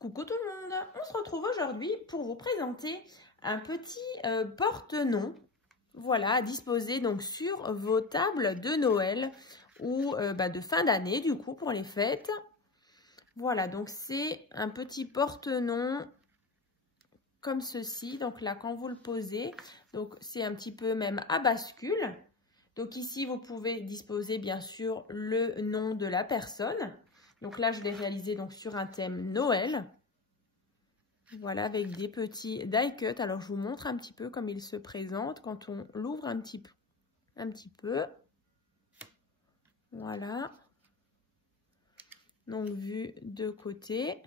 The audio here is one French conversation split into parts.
Coucou tout le monde, on se retrouve aujourd'hui pour vous présenter un petit porte-nom, voilà, à disposer donc sur vos tables de Noël ou de fin d'année du coup pour les fêtes. Voilà, donc c'est un petit porte-nom comme ceci, donc là quand vous le posez, donc c'est un petit peu même à bascule. Donc ici vous pouvez disposer bien sûr le nom de la personne. Donc là, je l'ai réalisé donc sur un thème Noël. Voilà, avec des petits die cut. Alors, je vous montre un petit peu comme il se présente quand on l'ouvre un petit peu. Voilà. Donc, vu de côté.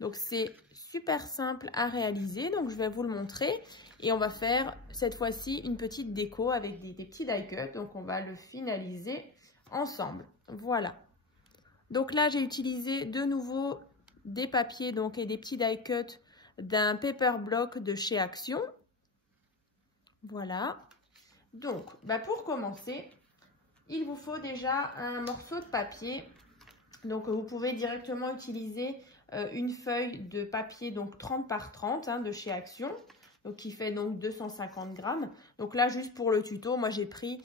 Donc, c'est super simple à réaliser. Donc, je vais vous le montrer. Et on va faire cette fois-ci une petite déco avec des petits die cut. Donc, on va le finaliser ensemble. Voilà. Donc là, j'ai utilisé de nouveau des papiers donc, et des petits die cut d'un paper block de chez Action. Voilà. Donc, pour commencer, il vous faut déjà un morceau de papier. Donc, vous pouvez directement utiliser une feuille de papier donc 30 par 30 de chez Action. Donc, qui fait donc 250 grammes. Donc là, juste pour le tuto, moi j'ai pris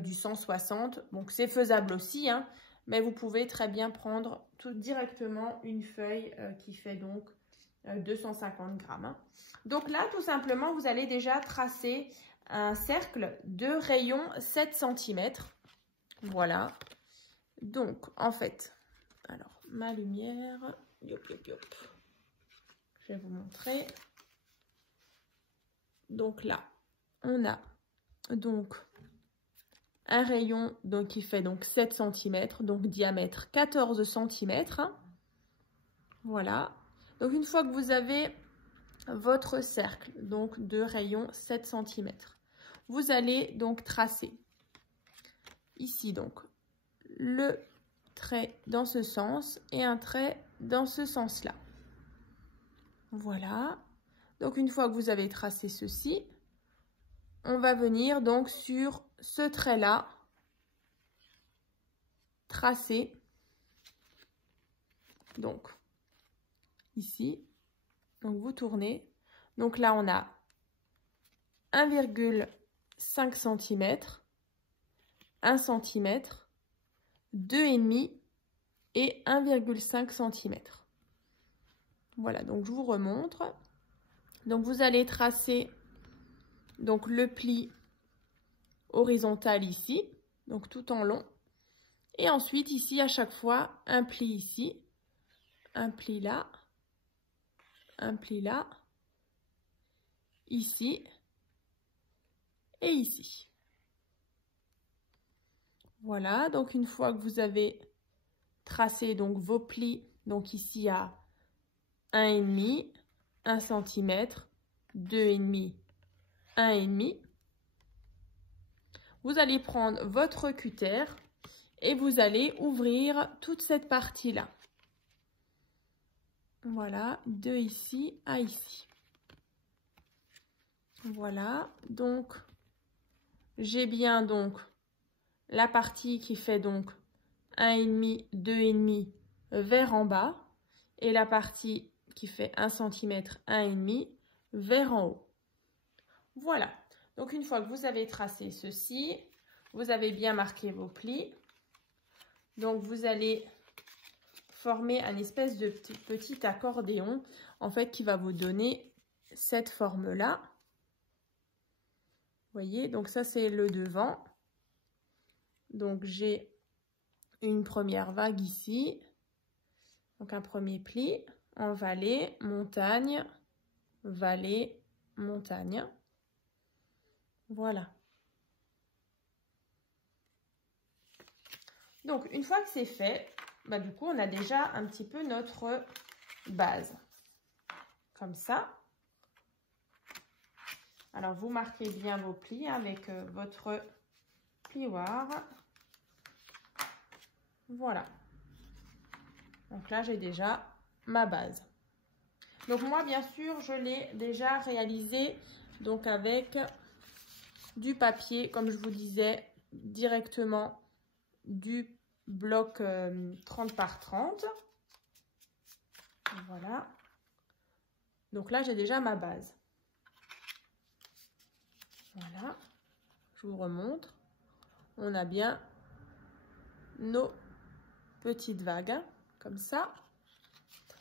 du 160. Donc, c'est faisable aussi, mais vous pouvez très bien prendre tout directement une feuille qui fait donc 250 grammes. Donc là, tout simplement, vous allez déjà tracer un cercle de rayon 7 cm. Voilà. Donc, en fait, alors, ma lumière, yop, yop, yop. Je vais vous montrer. Donc là, on a donc un rayon donc, qui fait donc 7 cm, donc diamètre 14 cm. Voilà. Donc une fois que vous avez votre cercle donc de rayon 7 cm, vous allez donc tracer ici donc le trait dans ce sens et un trait dans ce sens-là. Voilà. Donc une fois que vous avez tracé ceci, on va venir donc sur ce trait-là, tracer, donc ici, donc vous tournez, donc là on a 1,5 cm, 1 cm, 2,5 et 1,5 cm. Voilà, donc je vous remontre. Donc vous allez tracer donc le pli horizontal ici, donc tout en long. Et ensuite ici à chaque fois un pli ici, un pli là, ici et ici. Voilà, donc une fois que vous avez tracé donc vos plis, donc ici à 1,5, 1 cm, 2,5, 1,5, vous allez prendre votre cutter et vous allez ouvrir toute cette partie-là. Voilà, de ici à ici. Voilà, donc j'ai bien donc la partie qui fait donc 1,5, 2,5 vers en bas et la partie qui fait 1 cm, 1,5 vers en haut. Voilà, donc une fois que vous avez tracé ceci, vous avez bien marqué vos plis. Donc vous allez former un espèce de petit accordéon en fait qui va vous donner cette forme là. Vous voyez, donc ça c'est le devant. Donc j'ai une première vague ici, donc un premier pli en vallée, montagne, vallée, montagne. Voilà. Donc une fois que c'est fait, du coup on a déjà un petit peu notre base. Comme ça. Alors vous marquez bien vos plis avec votre plioir. Voilà. Donc là j'ai déjà ma base. Donc moi bien sûr je l'ai déjà réalisé donc avec du papier comme je vous disais directement du bloc 30 par 30. Voilà. Donc là, j'ai déjà ma base. Voilà. Je vous remontre. On a bien nos petites vagues, comme ça.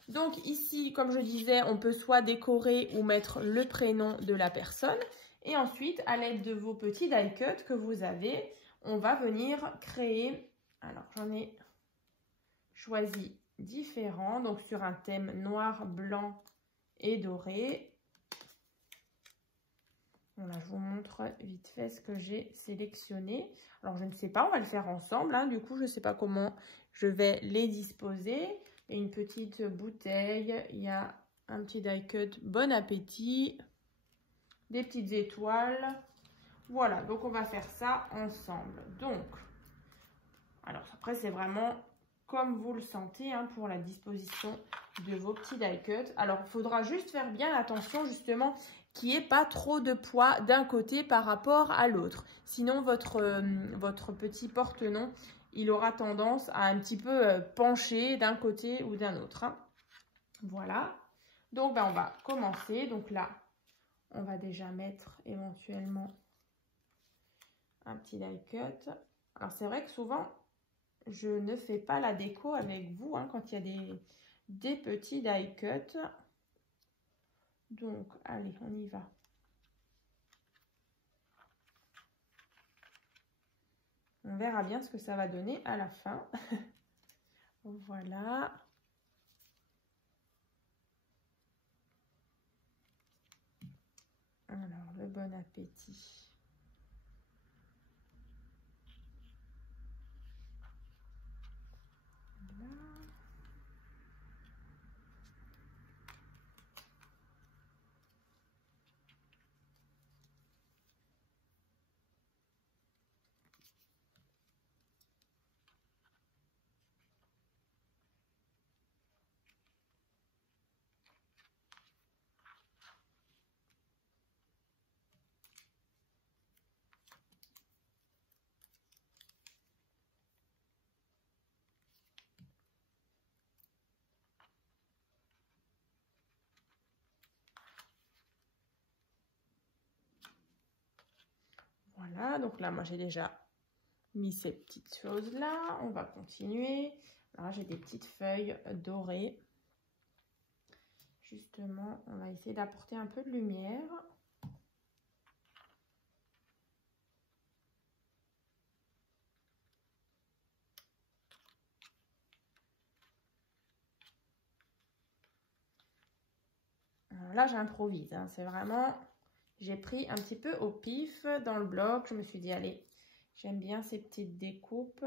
Donc ici, comme je disais, on peut soit décorer ou mettre le prénom de la personne. Et ensuite, à l'aide de vos petits die cuts que vous avez, on va venir créer. Alors, j'en ai choisi différents. Donc, sur un thème noir, blanc et doré. Voilà, je vous montre vite fait ce que j'ai sélectionné. Alors, je ne sais pas, on va le faire ensemble. Hein. Du coup, je ne sais pas comment je vais les disposer. Il y a une petite bouteille, il y a un petit die cut, bon appétit, des petites étoiles. Voilà, donc on va faire ça ensemble. Donc, alors après, c'est vraiment comme vous le sentez hein, pour la disposition de vos petits die cuts. Alors, il faudra juste faire bien attention justement qu'il n'y ait pas trop de poids d'un côté par rapport à l'autre. Sinon, votre petit porte-nom, il aura tendance à un petit peu pencher d'un côté ou d'un autre. Hein. Voilà. Donc, on va commencer. Donc là, on va déjà mettre éventuellement un petit die cut. Alors, c'est vrai que souvent, je ne fais pas la déco avec vous hein, quand il y a des petits die cut. Donc, allez, on y va. On verra bien ce que ça va donner à la fin. Voilà. Alors, le bon appétit. Voilà. Voilà, donc là, moi, j'ai déjà mis ces petites choses-là. On va continuer. Alors, j'ai des petites feuilles dorées. Justement, on va essayer d'apporter un peu de lumière. Alors là, j'improvise. Hein, c'est vraiment... J'ai pris un petit peu au pif dans le bloc. Je me suis dit, allez, j'aime bien ces petites découpes.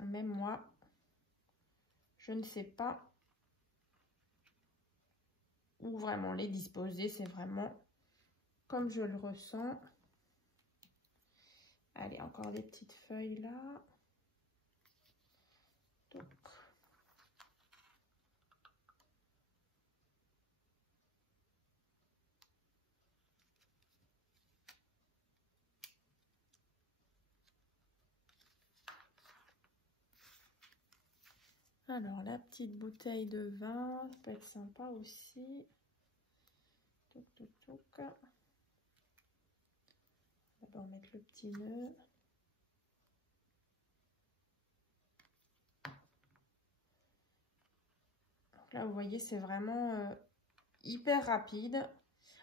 Même moi, je ne sais pas où vraiment les disposer. C'est vraiment comme je le ressens. Allez, encore des petites feuilles là. Donc, alors, la petite bouteille de vin, ça peut être sympa aussi. Toc, toc, toc. D'abord mettre le petit nœud. Donc là, vous voyez, c'est vraiment hyper rapide.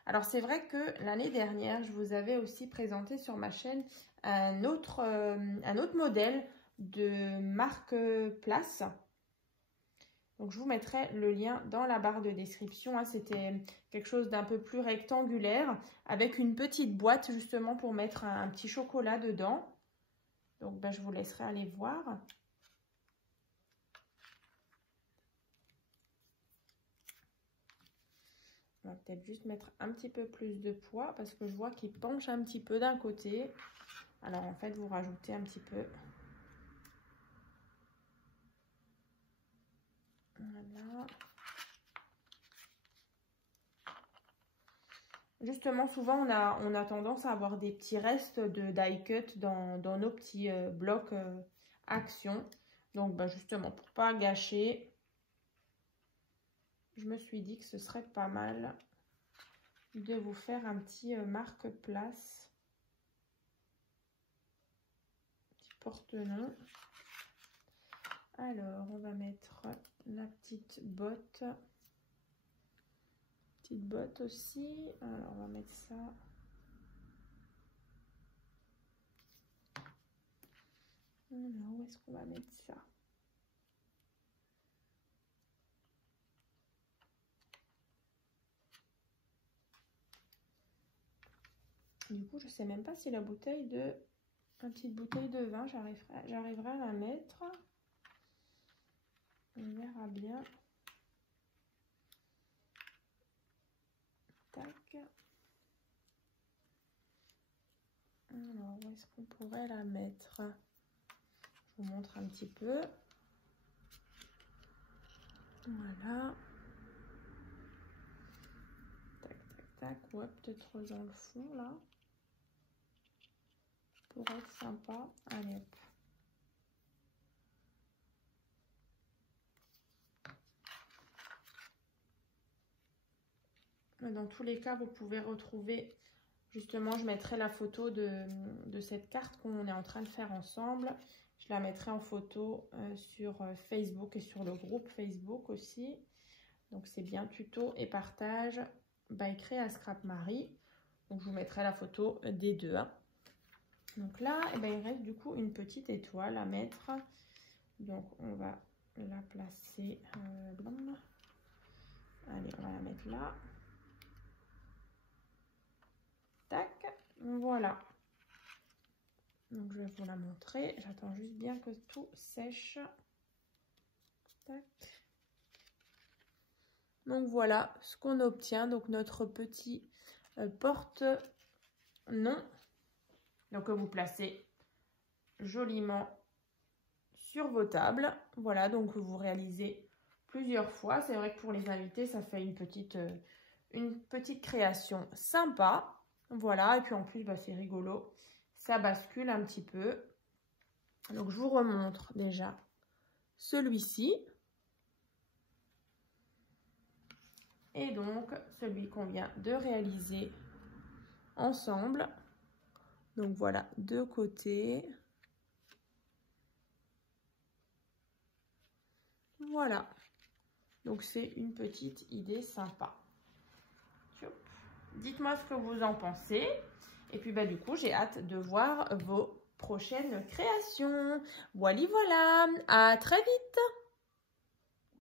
Alors, c'est vrai que l'année dernière, je vous avais aussi présenté sur ma chaîne un autre modèle de marque Place. Donc, je vous mettrai le lien dans la barre de description. Hein. C'était quelque chose d'un peu plus rectangulaire avec une petite boîte justement pour mettre un petit chocolat dedans. Donc, je vous laisserai aller voir. On va peut-être juste mettre un petit peu plus de poids parce que je vois qu'il penche un petit peu d'un côté. Alors, en fait, vous rajoutez un petit peu. Voilà. Justement, souvent, on a tendance à avoir des petits restes de die cut dans nos petits blocs action. Donc justement, pour pas gâcher, je me suis dit que ce serait pas mal de vous faire un petit marque-place. Petit porte-nom. Alors, on va mettre la petite botte. Petite botte aussi. Alors, on va mettre ça. Alors, où est-ce qu'on va mettre ça? Du coup, je sais même pas si la bouteille de... La petite bouteille de vin, j'arriverai à la mettre. On verra bien. Tac. Alors, où est-ce qu'on pourrait la mettre? Je vous montre un petit peu. Voilà. Tac, tac, tac. Ouais, peut-être dans le fond, là. Pourrait être sympa. Allez, hop. Dans tous les cas, vous pouvez retrouver, justement, je mettrai la photo de cette carte qu'on est en train de faire ensemble. Je la mettrai en photo sur Facebook et sur le groupe Facebook aussi. Donc, c'est bien tuto et partage by Créa Scrap Marie. Donc, je vous mettrai la photo des deux. Donc là, eh ben, il reste du coup une petite étoile à mettre. Donc, on va la placer. Allez, on va la mettre là. Tac, voilà. Donc, je vais vous la montrer. J'attends juste bien que tout sèche. Tac. Donc, voilà ce qu'on obtient. Donc, notre petit porte-nom. Donc, vous placez joliment sur vos tables. Voilà, donc vous réalisez plusieurs fois. C'est vrai que pour les invités, ça fait une petite création sympa. Voilà, et puis en plus, c'est rigolo. Ça bascule un petit peu. Donc, je vous remontre déjà celui-ci. Et donc, celui qu'on vient de réaliser ensemble. Donc, voilà, deux côtés. Voilà. Donc, c'est une petite idée sympa. Dites-moi ce que vous en pensez. Et puis, du coup, j'ai hâte de voir vos prochaines créations. Voilà, à très vite!